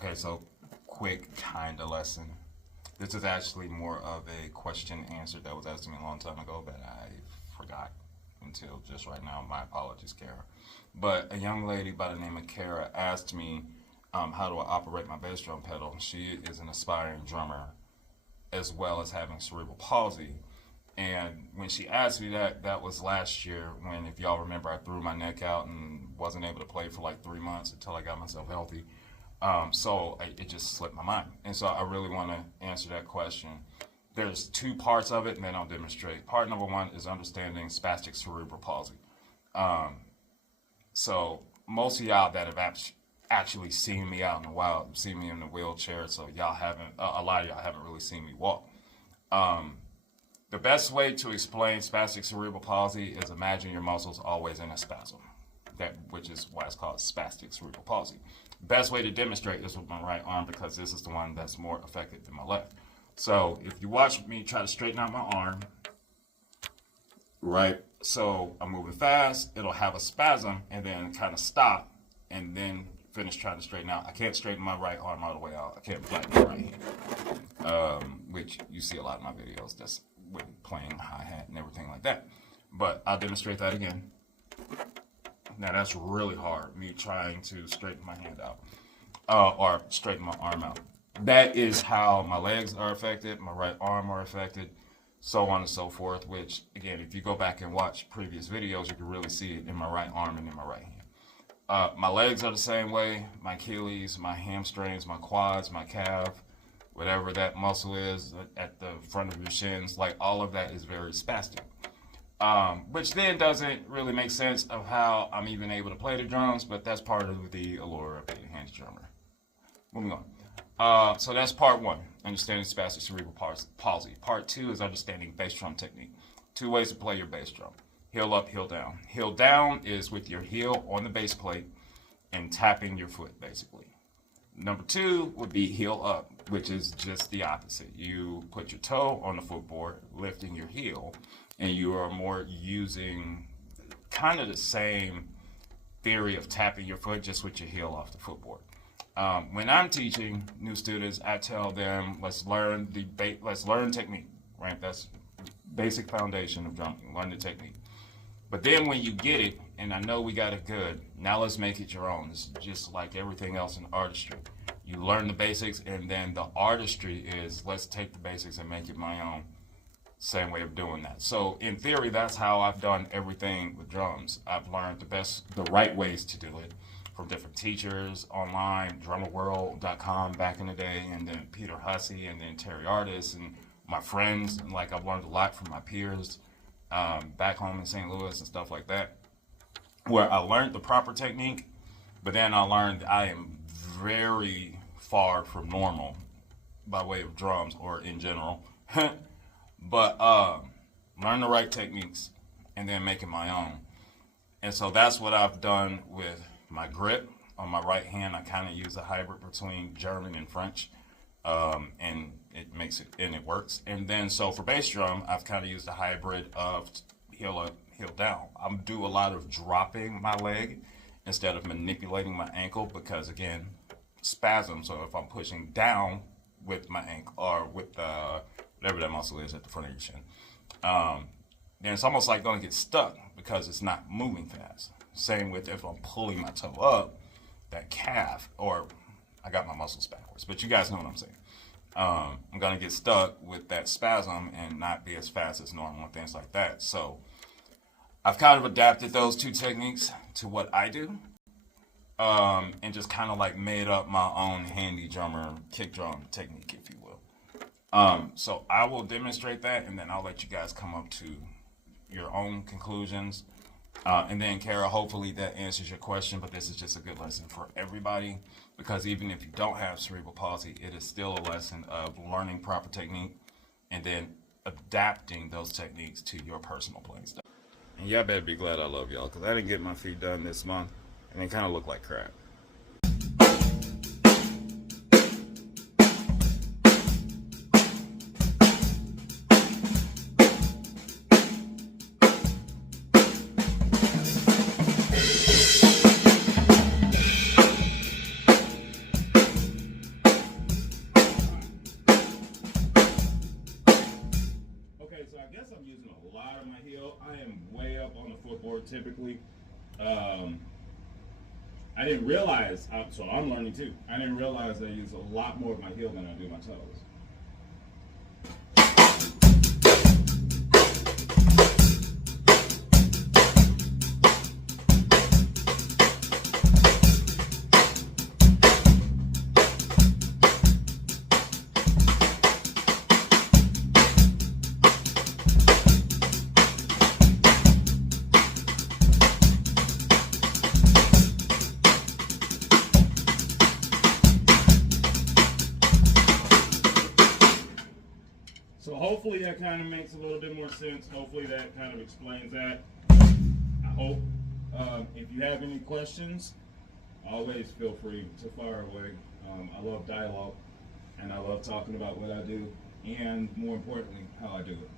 Okay, so quick kind of lesson. This is actually more of a question answer that was asked to me a long time ago that I forgot until just right now. My apologies, Kara. But a young lady by the name of Kara asked me how do I operate my bass drum pedal. She is an aspiring drummer as well as having cerebral palsy. And when she asked me that, that was last year when, if y'all remember, I threw my neck out and wasn't able to play for like 3 months until I got myself healthy. It just slipped my mind. And so I really want to answer that question. There's two parts of it, and then I'll demonstrate. Part number one is understanding spastic cerebral palsy. So most of y'all that have actually seen me out in the wild, seen me in the wheelchair, so y'all haven't, a lot of y'all haven't really seen me walk. The best way to explain spastic cerebral palsy is imagine your muscles always in a spasm, which is why it's called spastic cerebral palsy. Best way to demonstrate this with my right arm because this is the one that's more affected than my left. So if you watch me try to straighten out my arm, right, so I'm moving fast, it'll have a spasm and then kind of stop and then finish trying to straighten out. I can't straighten my right arm all the way out. I can't flatten my right hand, which you see a lot in my videos. That's when playing hi-hat and everything like that. But I'll demonstrate that again. Now that's really hard, me trying to straighten my hand out or straighten my arm out. That is how my legs are affected, my right arm are affected, so on and so forth, which again, if you go back and watch previous videos, you can really see it in my right arm and in my right hand. My legs are the same way, my Achilles, my hamstrings, my quads, my calf, whatever that muscle is at the front of your shins, like all of that is very spastic. Which then doesn't really make sense of how I'm even able to play the drums, but that's part of the allure of being a handy drummer. Moving on. So that's part one, understanding spastic cerebral palsy. Part two is understanding bass drum technique. 2 ways to play your bass drum. Heel up, heel down. Heel down is with your heel on the bass plate and tapping your foot, basically. Number 2 would be heel up, which is just the opposite. You put your toe on the footboard, lifting your heel, and you are more using kind of the same theory of tapping your foot just with your heel off the footboard. When I'm teaching new students, I tell them, let's learn technique, right? That's basic foundation of drumming, learn the technique. But then when you get it, and I know we got it good, now let's make it your own. It's just like everything else in artistry. You learn the basics, and then the artistry is let's take the basics and make it my own. Same way of doing that. So in theory, that's how I've done everything with drums. I've learned the right ways to do it from different teachers online, drummerworld.com back in the day, and then Peter Hussey, and then Terry Artis, and my friends. And like I've learned a lot from my peers back home in St. Louis and stuff like that, where I learned the proper technique, but then I learned I am very far from normal by way of drums or in general. But learn the right techniques and then make it my own. And so that's what I've done with my grip on my right hand. I kind of use a hybrid between German and French, and it works. And then so for bass drum, I've kind of used a hybrid of heel up, heel down. I do a lot of dropping my leg instead of manipulating my ankle because again, spasm. So if I'm pushing down with my ankle or with whatever that muscle is at the front of your shin, then it's almost like going to get stuck because it's not moving fast. Same with if I'm pulling my toe up, that calf, or I got my muscles backwards, but you guys know what I'm saying. I'm going to get stuck with that spasm and not be as fast as normal and things like that. So I've kind of adapted those 2 techniques to what I do, and just kind of like made up my own handy drummer kick drum technique, if you will. So I will demonstrate that, and then I'll let you guys come up to your own conclusions. And then, Kara, hopefully that answers your question, but this is just a good lesson for everybody, because even if you don't have cerebral palsy, it is still a lesson of learning proper technique and then adapting those techniques to your personal playing style. And y'all better be glad I love y'all, because I didn't get my feet done this month, and they kind of look like crap. I am way up on the footboard typically. I didn't realize, so I'm learning too. I didn't realize I use a lot more of my heel than I do my toes. So hopefully that kind of makes a little bit more sense. Hopefully that kind of explains that. I hope. If you have any questions, always feel free to fire away. I love dialogue, and I love talking about what I do, and more importantly, how I do it.